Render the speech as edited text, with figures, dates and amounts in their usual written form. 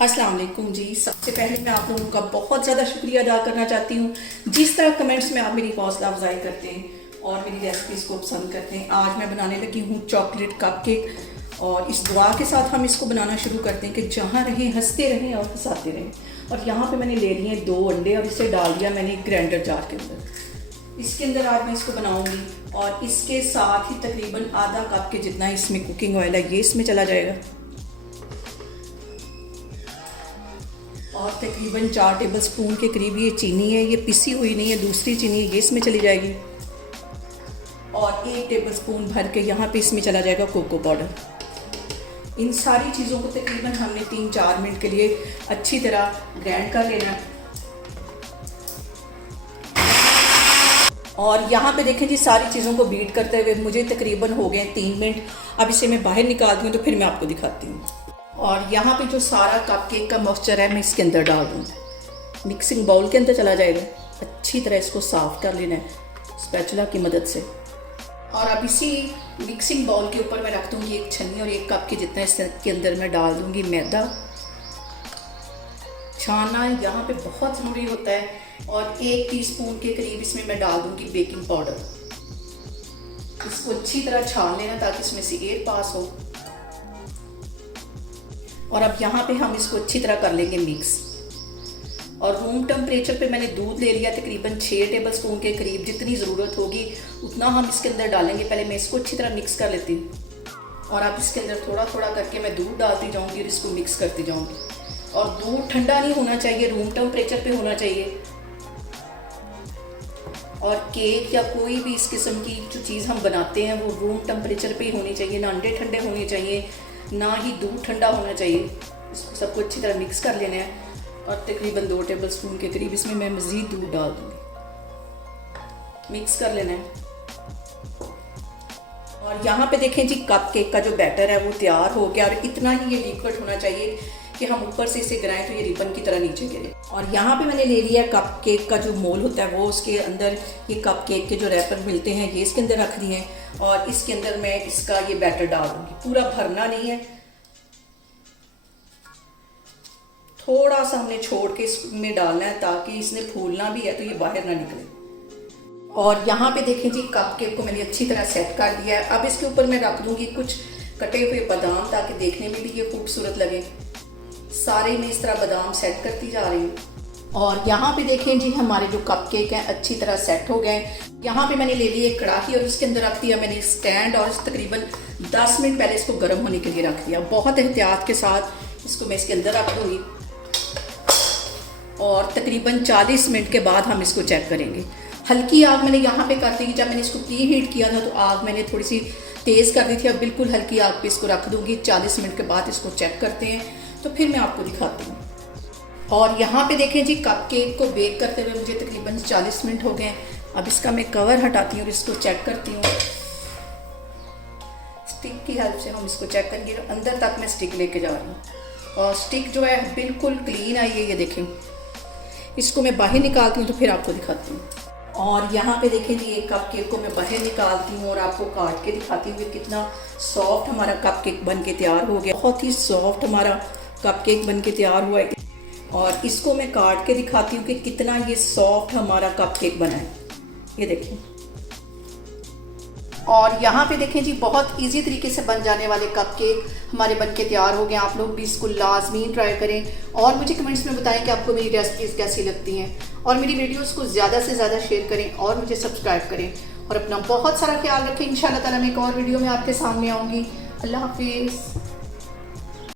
अस्सलाम वालेकुम जी। सबसे पहले मैं आप लोगों का बहुत ज़्यादा शुक्रिया अदा करना चाहती हूँ जिस तरह कमेंट्स में आप मेरी हौसला अफजाई करते हैं और मेरी रेसिपीज़ को पसंद करते हैं। आज मैं बनाने लगी हूँ चॉकलेट कप केक और इस दुआ के साथ हम इसको बनाना शुरू करते हैं कि जहाँ रहें हंसते रहें और हंसाते रहें। और यहाँ पे मैंने ले लिए 2 अंडे और इसे डाल दिया मैंने ग्राइंडर जार के अंदर। इसके अंदर आज मैं इसको बनाऊँगी और इसके साथ ही तकरीबन आधा कप के जितना इसमें कुकिंग ऑयल है ये इसमें चला जाएगा और तकरीबन 4 टेबलस्पून के करीब ये चीनी है, ये पिसी हुई नहीं है, दूसरी चीनी है, ये इसमें चली जाएगी। और 1 टेबलस्पून भर के यहाँ पे इसमें चला जाएगा कोको पाउडर। इन सारी चीज़ों को तकरीबन हमने 3-4 मिनट के लिए अच्छी तरह ग्राइंड कर लेना। और यहाँ पे देखें जी सारी चीज़ों को बीट करते हुए मुझे तकरीबन हो गए 3 मिनट। अब इसे मैं बाहर निकालती हूँ तो फिर मैं आपको दिखाती हूँ। और यहाँ पे जो सारा कप केक का मॉइस्चर है मैं इसके अंदर डाल दूँगी। मिक्सिंग बाउल के अंदर चला जाएगा। अच्छी तरह इसको साफ़ कर लेना है स्पैचुला की मदद से। और अब इसी मिक्सिंग बाउल के ऊपर मैं रख दूँगी 1 छन्नी और 1 कप के जितना इसके अंदर मैं डाल दूँगी मैदा। छानना यहाँ पे बहुत ज़रूरी होता है। और 1 टीस्पून के करीब इसमें मैं डाल दूँगी बेकिंग पाउडर। इसको अच्छी तरह छान लेना ताकि इसमें से एयर पास हो। और अब यहाँ पे हम इसको अच्छी तरह कर लेंगे मिक्स। और रूम टेम्परेचर पे मैंने दूध ले लिया तकरीबन 6 टेबलस्पून के करीब। जितनी ज़रूरत होगी उतना हम इसके अंदर डालेंगे। पहले मैं इसको अच्छी तरह मिक्स कर लेती हूँ और अब इसके अंदर थोड़ा थोड़ा करके मैं दूध डालती जाऊँगी और इसको मिक्स करती जाऊँगी। और दूध ठंडा नहीं होना चाहिए, रूम टेम्परेचर पे होना चाहिए। और केक या कोई भी इस किस्म की जो चीज़ हम बनाते हैं वो रूम टेम्परेचर पे ही होनी चाहिए। ना अंडे ठंडे होने चाहिए ना ही दूध ठंडा होना चाहिए। इसको सबको अच्छी तरह मिक्स कर लेना है। और तकरीबन 2 टेबलस्पून के करीब इसमें मैं मज़ीद दूध डाल दूँगी। मिक्स कर लेना है। और यहाँ पे देखें जी कप केक का जो बैटर है वो तैयार हो गया। और इतना ही ये लिक्विड होना चाहिए कि हम ऊपर से इसे गिराएं तो ये रिबन की तरह नीचे गिरे। और यहाँ पे मैंने ले लिया कप केक का जो मोल होता है वो, उसके अंदर ये कप केक के जो रैपर मिलते हैं ये इसके अंदर रख दिए हैं। और इसके अंदर मैं इसका ये बैटर डाल दूँगी। पूरा भरना नहीं है, थोड़ा सा हमने छोड़ के इसमें डालना है ताकि इसने फूलना भी है तो ये बाहर ना निकले। और यहाँ पे देखें जी कप केक को मैंने अच्छी तरह सेट कर दिया है। अब इसके ऊपर मैं रख दूँगी कुछ कटे हुए बादाम ताकि देखने में भी ये खूबसूरत लगे। सारे में इस तरह बादाम सेट करती जा रही हूँ। और यहाँ पे देखें जी हमारे जो कप केक हैं अच्छी तरह सेट हो गए। यहाँ पे मैंने ले ली एक कढ़ाई और उसके अंदर रख दिया मैंने स्टैंड और तकरीबन 10 मिनट पहले इसको गर्म होने के लिए रख दिया। बहुत एहतियात के साथ इसको मैं इसके अंदर रख दूँगी और तकरीबन 40 मिनट के बाद हम इसको चेक करेंगे। हल्की आग मैंने यहाँ पे कर दी। जब मैंने इसको प्री हीट किया था तो आग मैंने थोड़ी सी तेज़ कर दी थी। अब बिल्कुल हल्की आग पे इसको रख दूँगी। 40 मिनट के बाद इसको चेक करते हैं तो फिर मैं आपको दिखाती हूँ। और यहाँ पे देखें जी कप केक को बेक करते हुए मुझे तकरीबन 40 मिनट हो गए। अब इसका मैं कवर हटाती हूँ और इसको चेक करती हूँ। स्टिक की हेल्प से हम इसको चेक करेंगे। अंदर तक मैं स्टिक लेके जा रही हूँ और स्टिक जो है बिल्कुल क्लीन आई है। ये देखें, इसको मैं बाहर निकालती हूँ तो फिर आपको दिखाती हूँ। और यहाँ पे देखें जी एक कप केक को मैं बाहर निकालती हूँ और आपको काट के दिखाती हूँ कि कितना सॉफ्ट हमारा कप केक बन के तैयार हो गया। बहुत ही सॉफ्ट हमारा कप केक बन के तैयार हुआ है। और इसको मैं काट के दिखाती हूँ कि कितना ये सॉफ्ट हमारा कप केक बना है। ये देखें। और यहाँ पे देखें जी बहुत इजी तरीके से बन जाने वाले कप केक हमारे बन के तैयार हो गए। आप लोग भी इसको लाजमी ट्राई करें और मुझे कमेंट्स में बताएं कि आपको मेरी रेसिपीज़ कैसी लगती हैं। और मेरी वीडियोस को ज़्यादा से ज़्यादा शेयर करें और मुझे सब्सक्राइब करें। और अपना बहुत सारा ख्याल रखें। इंशाल्लाह ताला मैं एक और वीडियो में आपके सामने आऊँगी। अल्लाह हाफिज़।